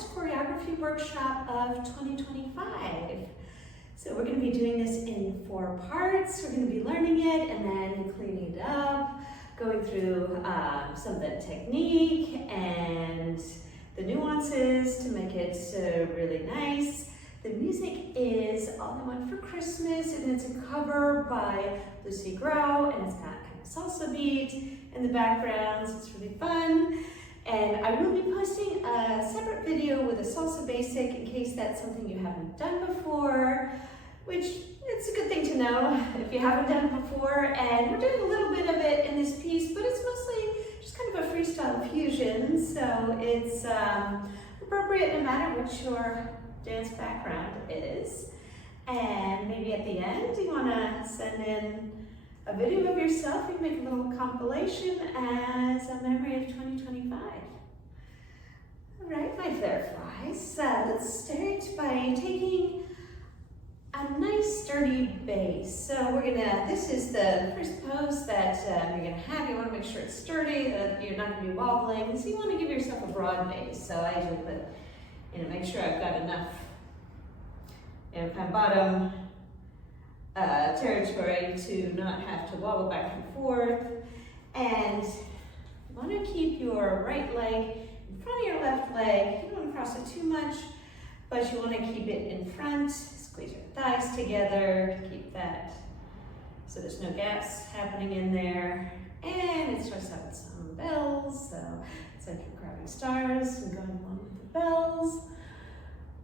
last choreography workshop of 2025. So we're going to be doing this in 4 parts. We're going to be learning it and then cleaning it up, going through some of the technique and the nuances to make it really nice. The music is All I Want for Christmas, and it's a cover by Lucy Grau, and it's got kind of salsa beat in the background, so it's really fun. And I will be posting a separate video with a salsa basic in case that's something you haven't done before, which it's a good thing to know if you haven't done it before. And we're doing a little bit of it in this piece, but it's mostly just kind of a freestyle fusion, so it's appropriate no matter what your dance background is. And maybe at the end you want to send in a video of yourself. You can make a little compilation as a memory of 2025. All right, my FlairFlies, let's start by taking a nice sturdy base. So this is the first pose that you're gonna have. You wanna make sure it's sturdy, that you're not gonna be wobbling. So you wanna give yourself a broad base. So I usually put, make sure I've got enough, kind of bottom territory to not have to wobble back and forth. And you wanna keep your right leg in front of your left leg. You don't wanna cross it too much, but you wanna keep it in front. Squeeze your thighs together to keep that so there's no gaps happening in there. And it starts out with some bells, so it's like you're grabbing stars and going along with the bells.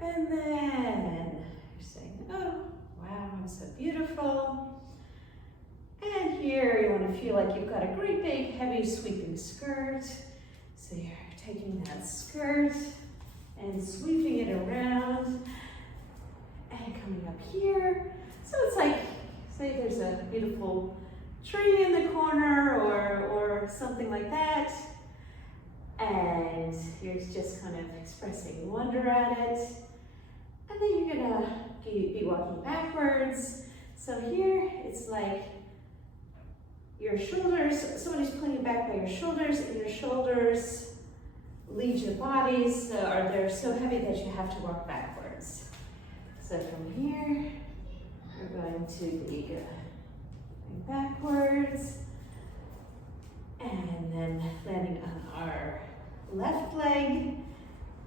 And then you're saying, oh, wow, I'm so beautiful. And here you want to feel like you've got a great big heavy sweeping skirt. So you're taking that skirt and sweeping it around and coming up here. So it's like, say there's a beautiful tree in the corner or something like that, and you're just kind of expressing wonder at it. And then you're gonna be walking backwards. So here it's like your shoulders, somebody's pulling you back by your shoulders, and your shoulders lead your bodies, they're so heavy that you have to walk backwards. So from here, we're going to be going backwards, and then landing on our left leg.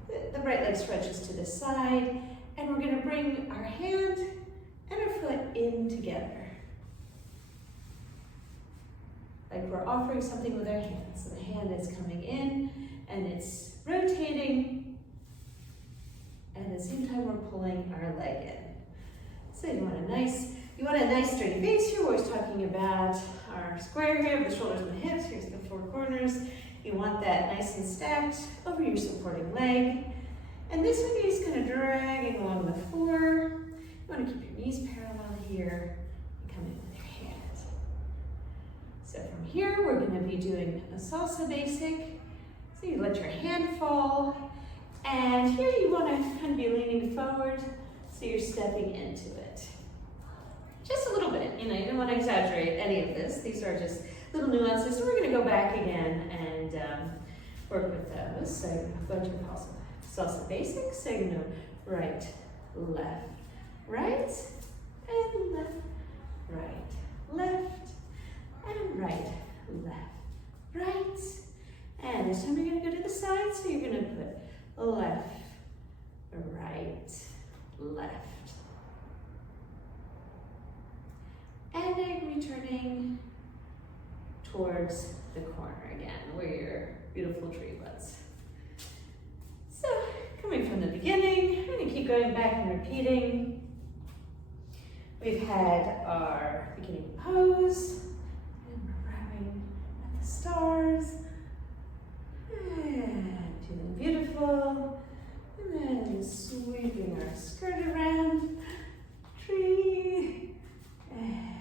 The right leg stretches to the side, and we're going to bring our hand and our foot in together. Like we're offering something with our hand. So the hand is coming in, and it's rotating. And at the same time, we're pulling our leg in. So you want a nice sturdy base here. We're always talking about our square here with the shoulders and the hips. Here's the 4 corners. You want that nice and stacked over your supporting leg. And this one you're just kind of dragging along the floor. You want to keep your knees parallel here and come in with your hand. So from here, we're going to be doing a salsa basic. So you let your hand fall. And here you want to kind of be leaning forward, so you're stepping into it. Just a little bit, you don't want to exaggerate any of this. These are just little nuances. So we're going to go back again and work with those. So go to salsa basics. So you know, right, left, right, and left, right, left, and right, left, right. And this time you're going to go to the side, so you're going to put left, right, left. And then returning towards the corner again, where your beautiful tree was. So, coming from the beginning, we're going to keep going back and repeating. We've had our beginning pose, and we're grabbing at the stars, and feeling beautiful, and then sweeping our skirt around, tree, and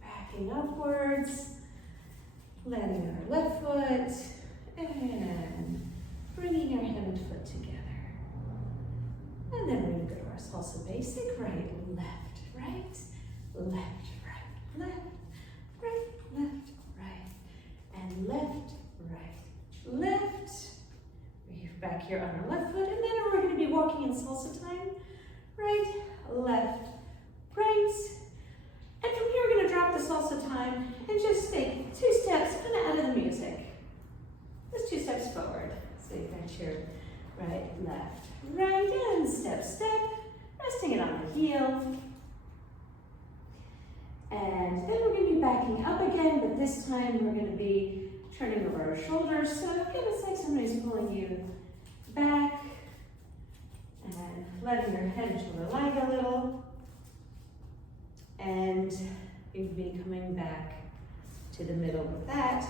backing upwards, landing on our left foot, and bringing our hand and foot together. And then we're going to go to our salsa basic, right, left, right, left, right, left, right, left, right, and left, right, left. We've back here on our left foot, and then we're going to be walking in salsa time. Right, left, right. And from here, we're going to drop the salsa time and just take 2 steps kind of out of the music. Just 2 steps forward. So you've got your right, left, right, and step, step. Resting it on the heel. And then we're going to be backing up again, but this time we're going to be turning over our shoulders. So again, it's like somebody's pulling you back and letting your head and shoulder lag a little. And you'd be coming back to the middle with that.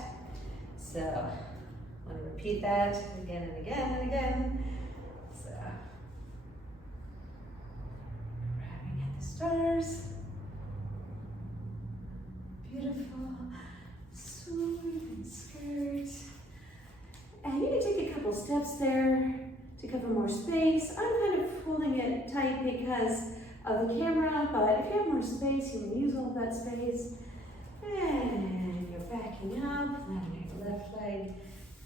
So I want to repeat that again and again and again. So grabbing at the stars. Beautiful, sweeping skirt. And you can take a couple steps there to cover more space. I'm kind of holding it tight because of the camera, but if you have more space, you can use all of that space. And you're backing up, landing your left leg,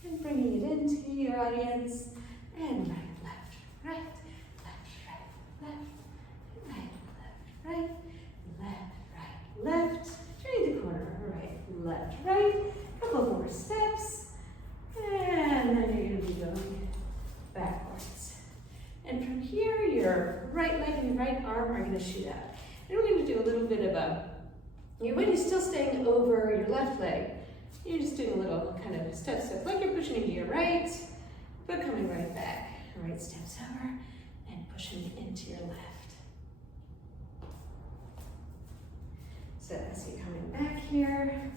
and bringing it into your audience. And right, left, right, left, right, left, left. Change the corner, right, left, right. Couple more steps. And then you're going to be going backwards. And from here, your right leg and your right arm are going to shoot out. And we're going to do a little bit of your weight is still staying over your left leg. You're just doing a little kind of step, step, like you're pushing into your right, but coming right back. Right steps over and pushing into your left. So as you're coming back here,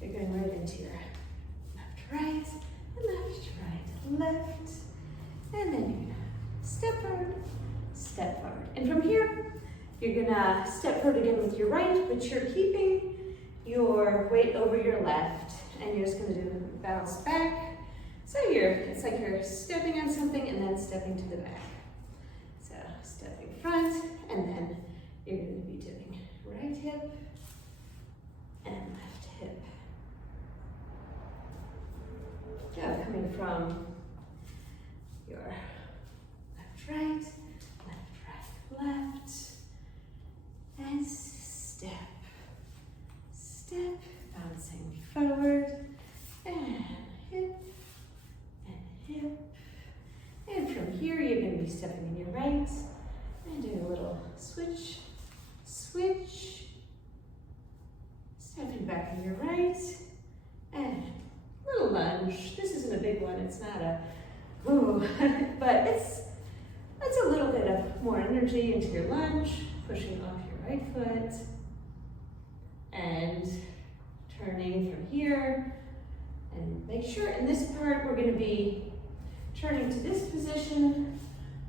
you're going right into your left, right, and left. And then you're gonna step forward. And from here, you're gonna step forward again with your right, but you're keeping your weight over your left. And you're just gonna do bounce back. So it's like you're stepping on something and then stepping to the back. So stepping front, and then you're gonna be doing right hip and left hip. Now coming from your left, right, left, and step, bouncing forward, and hip, and from here you're going to be stepping in your right, and doing a little switch, stepping back in your right, and little lunge. This isn't a big one, it's not a ooh, but it's a little bit of more energy into your lunge, pushing off your right foot, and turning from here. And make sure in this part we're going to be turning to this position,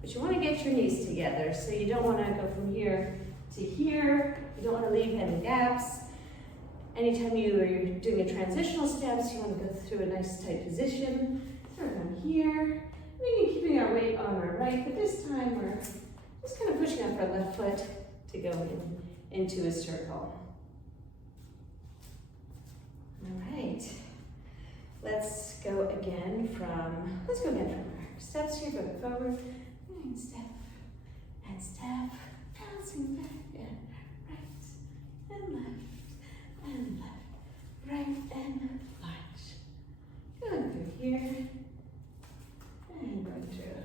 but you want to get your knees together. So you don't want to go from here to here. You don't want to leave any gaps. Anytime you're doing a transitional steps, you want to go through a nice tight position. So we're going here. Maybe keeping our weight on our right, but this time we're just kind of pushing up our left foot to go into a circle. All right. Let's go again from our steps here, going forward, and step, bouncing back, and right, and left, right, and lunge. Going through here, and going through.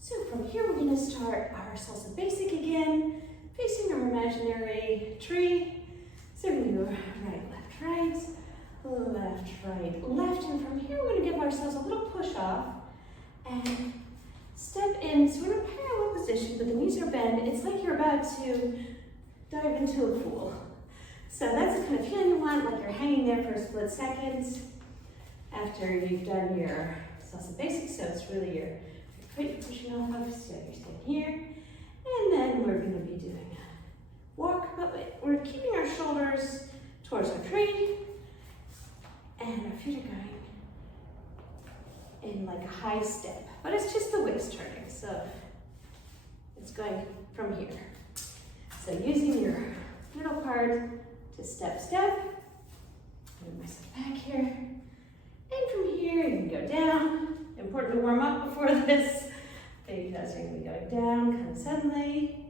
So from here, we're going to start our salsa basic again, facing our imaginary tree. So we're going to go right, left, and from here we're going to give ourselves a little push off and step in. So we're in a parallel position, but the knees are bent. It's like you're about to dive into a pool. So that's the kind of feeling you want, like you're hanging there for a split second after you've done your salsa basics. So it's really your foot pushing off of, so you're staying here. And then we're going to be doing a walk, but we're keeping our shoulders towards our tree, and our feet are going in like a high step, but it's just the waist turning, so it's going from here. So using your middle part to step, Move myself back here. And from here, you can go down. Important to warm up before this because you're going to be going down kind of suddenly.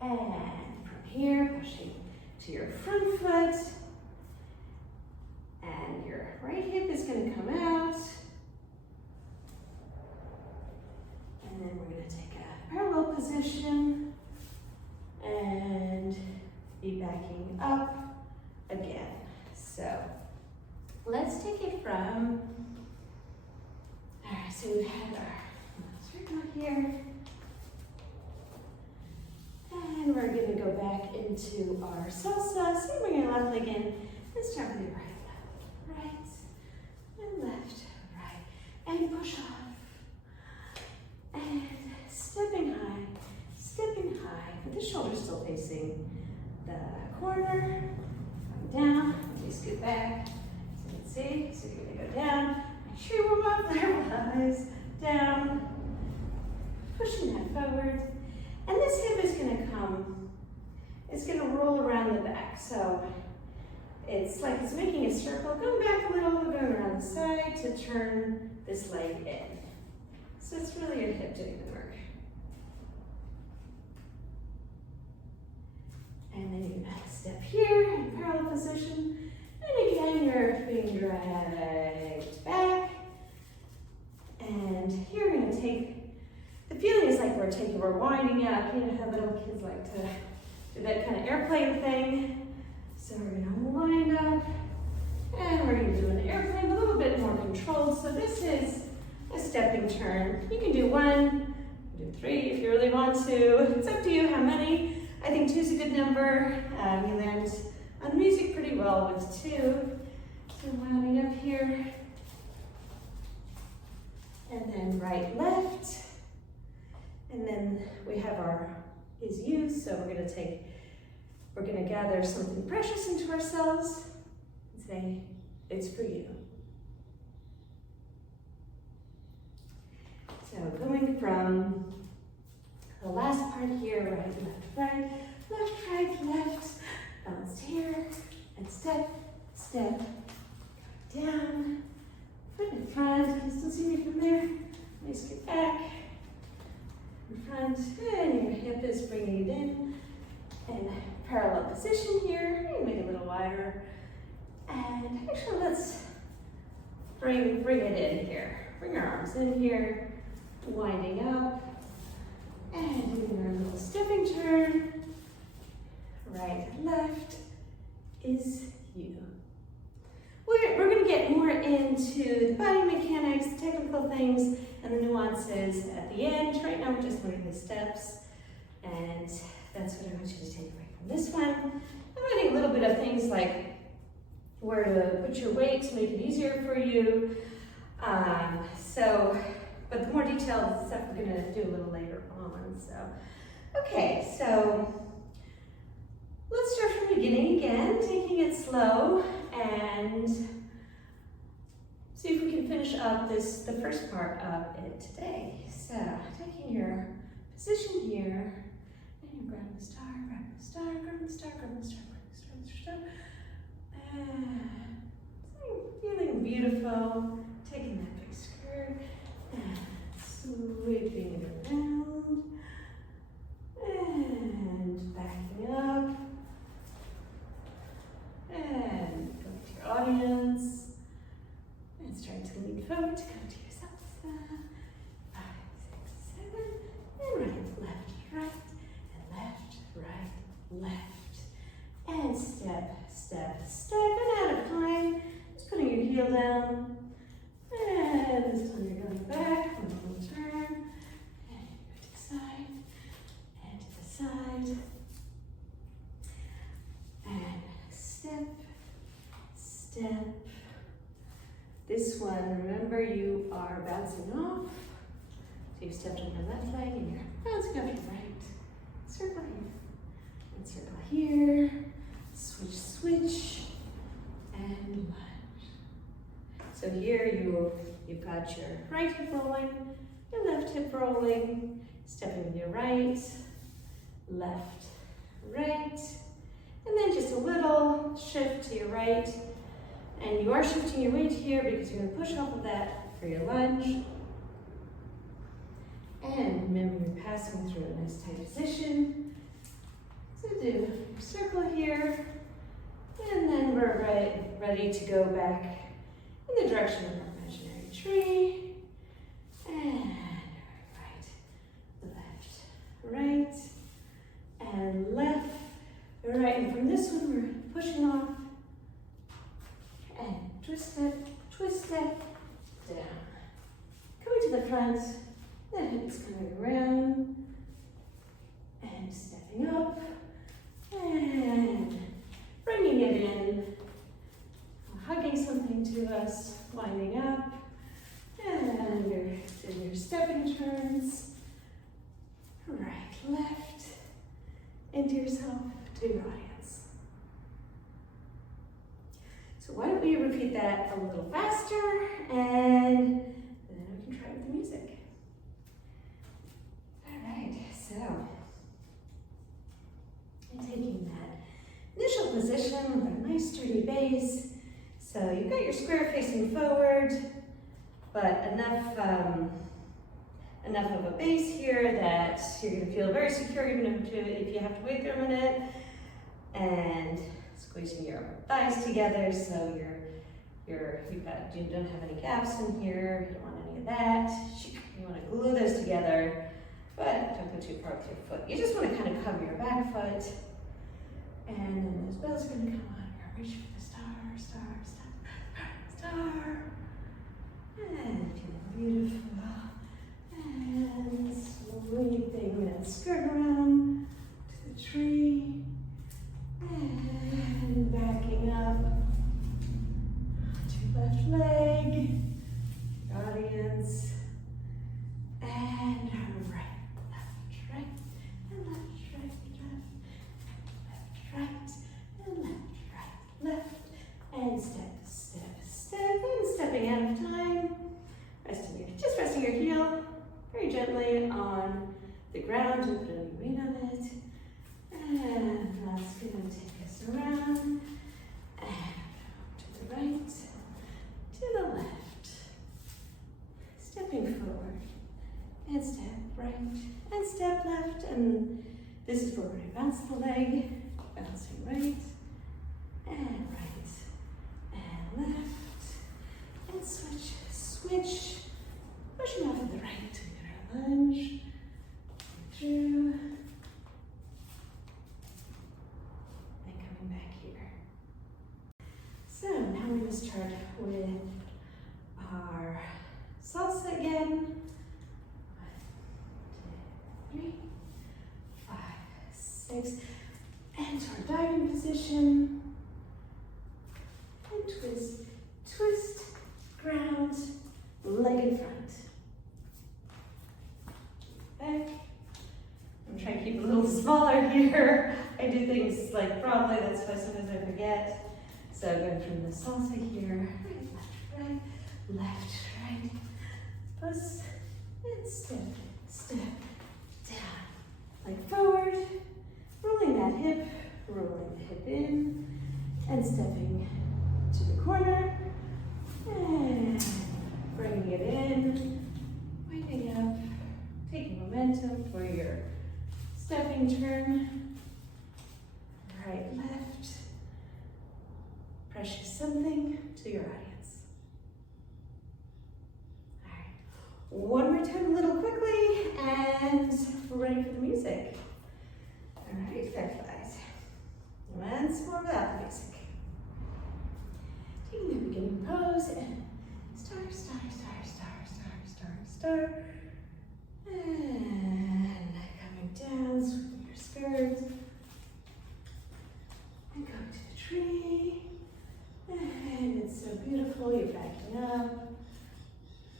And from here, pushing to your front foot. And your right hip is going to come out. And then we're going to take a parallel position and be backing up again. So let's take it from, all right, so we've had our circle here. And we're going to go back into our salsa. So bring your left leg in and start with your right, and left, right, and push off. And stepping high, with the shoulders still facing the corner. Going down, you scoot back. So you can see, so you're going to go down. Make sure you warm up, FlairFlies, down. Pushing that forward. And this hip is going to come, it's going to roll around the back. So it's like it's making a circle, going back a little, going around the side to turn this leg in. So it's really your hip doing the work. And then you're going to step here in parallel position. And again, you're being dragged back. And here we're going to take, the feeling is like we're winding up. You know how little kids like to do that kind of airplane thing. So we're going to wind up. And we're going to do an airplane a little bit more controlled. So this is a stepping turn. You can do one, you can do three if you really want to. It's up to you how many. I think two is a good number. You land on the music pretty well with two. So winding up here. And then right, left. And then we have our is you. So we're going to gather something precious into ourselves and say, it's for you. So going from the last part here, right, left, balanced here, and step, down, foot in front, you can still see me from there, nice get back, in front, and your hip is bringing it in, and parallel position here, you make it a little wider, and actually let's bring it in here, bring our arms in here, winding up, and doing our little stepping turn. Right, left is you. We're going to get more into the body mechanics, the technical things, and the nuances at the end. Right now we're just learning the steps, and that's what I want you to take away from this one. I'm adding a little bit of things like where to put your weight to make it easier for you. But the more detailed stuff we're going to do a little later on. So, okay, so let's start from the beginning again, taking it slow and see if we can finish up the first part of it today. So, taking your position here, and you're grabbing the star, and feeling beautiful, taking that big skirt, and sweeping it around, and backing up, and go to your audience, and starting to lean forward to come to your salsa. 5, 6, 7, and right, left, and step, and out of time, just putting your heel down, and this time you're going back, and we'll turn, and you go to the side, and to the side, and step. This one, remember you are bouncing off, so you stepped on your left leg, and you're bouncing off your right, circle here, and circle here, switch, and lunge. So here you've got your right hip rolling, your left hip rolling, stepping with your right, left, right, and then just a little heel, shift to your right. And you are shifting your weight here because you're going to push off of that for your lunge. And remember, you're passing through a nice tight position. So do your circle here. And then we're ready to go back in the direction of our imaginary tree. And right, and left, right. And from this one, we're pushing off. And twist that down. Coming to the front, the hips coming around. And stepping up. And bringing it in. Hugging something to us, winding up. And you're doing your stepping turns. Right, left, into yourself, to your audience. So why don't we repeat that a little faster, and then we can try with the music. All right, so I'm taking that initial position with a nice sturdy base. So you've got your square facing forward, but enough of a base here that you're going to feel very secure even if you have to wait there a minute. And squeezing your thighs together so you don't have any gaps in here. You don't want any of that. You want to glue those together, but don't go too far with your foot. You just want to kind of cover your back foot. And then those bells are going to come on. You're reaching for the star. And feeling beautiful. And sweeping that skirt around to the tree. And backing up to left leg, audience. And right, and left. And step, and stepping out of time. Resting your heel very gently on the ground. Don't put any weight on it. And that's going to take us around. And to the right, to the left. Stepping forward. And step right. And step left. And this is where we're going to bounce the leg. Bouncing right. And right. And left. And switch. Pushing off to the right to get our lunge. Through. And coming back here. So now we're going to start with our salsa again. 1, 2, 3, 5, 6. And to our diving position. And twist, ground, leg in front. Okay. I'm trying to keep it a little smaller here. I do things like broadly, that's why sometimes I forget. So going from the salsa here, right, left, right, push, and step down. Leg forward, rolling the hip in, and stepping to the corner, and bringing it in, winding up, taking momentum for your stepping turn, right, left, pressure something to your audience. All right, one more time a little quickly, and we're ready for the music. All right, FlairFlies. Once more without the music. Taking the beginning pose, and star. And coming down, sweeping your skirt. And go to the tree. And it's so beautiful, you're backing up.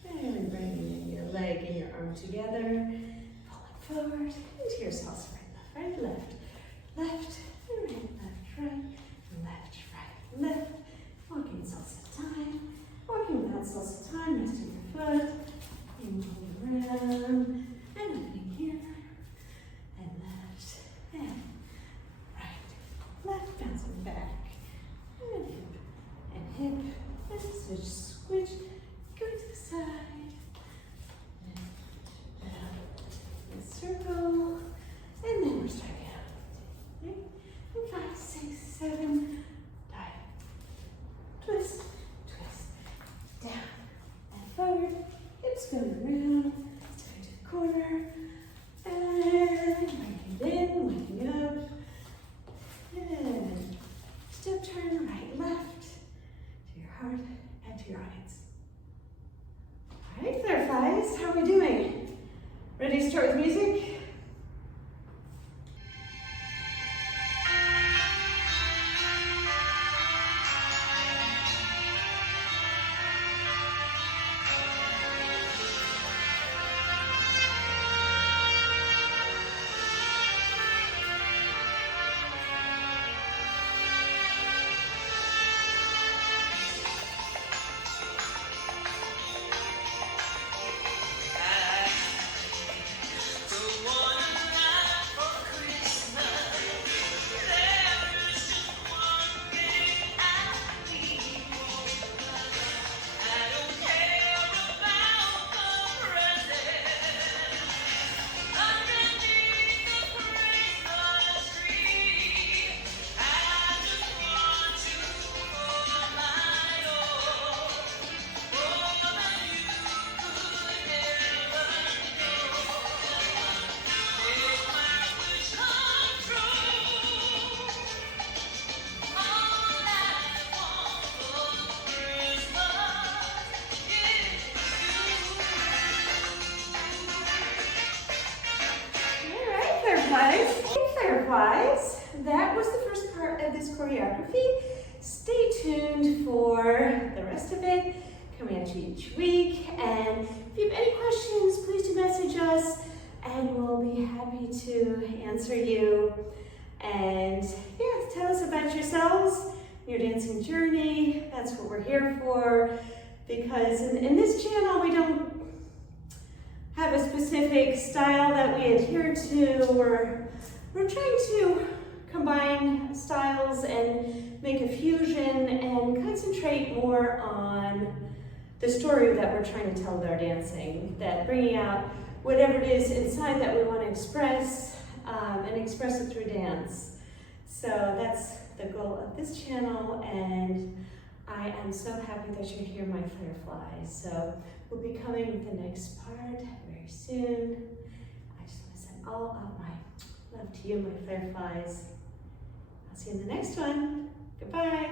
And bringing in your leg and your arm together. Pulling forward into your salsa. Right, left, left, right. Walking salsa time. Walking without salsa time, resting your foot. And moving around. And opening here. And left, and right. Left, bouncing back. right, left, to your heart, and to your audience. All right, FlairFlies, how are we doing? Ready to start with music? FlairFlies, that was the first part of this choreography. Stay tuned for the rest of it, coming at you each week. And if you have any questions, please do message us and we'll be happy to answer you. And yeah, tell us about yourselves, your dancing journey. That's what we're here for, because in this channel we don't have a specific style that we adhere to. We're trying to combine styles and make a fusion and concentrate more on the story that we're trying to tell with our dancing, that bringing out whatever it is inside that we want to express and express it through dance. So that's the goal of this channel, and I am so happy that you're here, my FlairFlies. So we'll be coming with the next part very soon. I just want to send all of my love to you, my FlairFlies. I'll see you in the next one. Goodbye.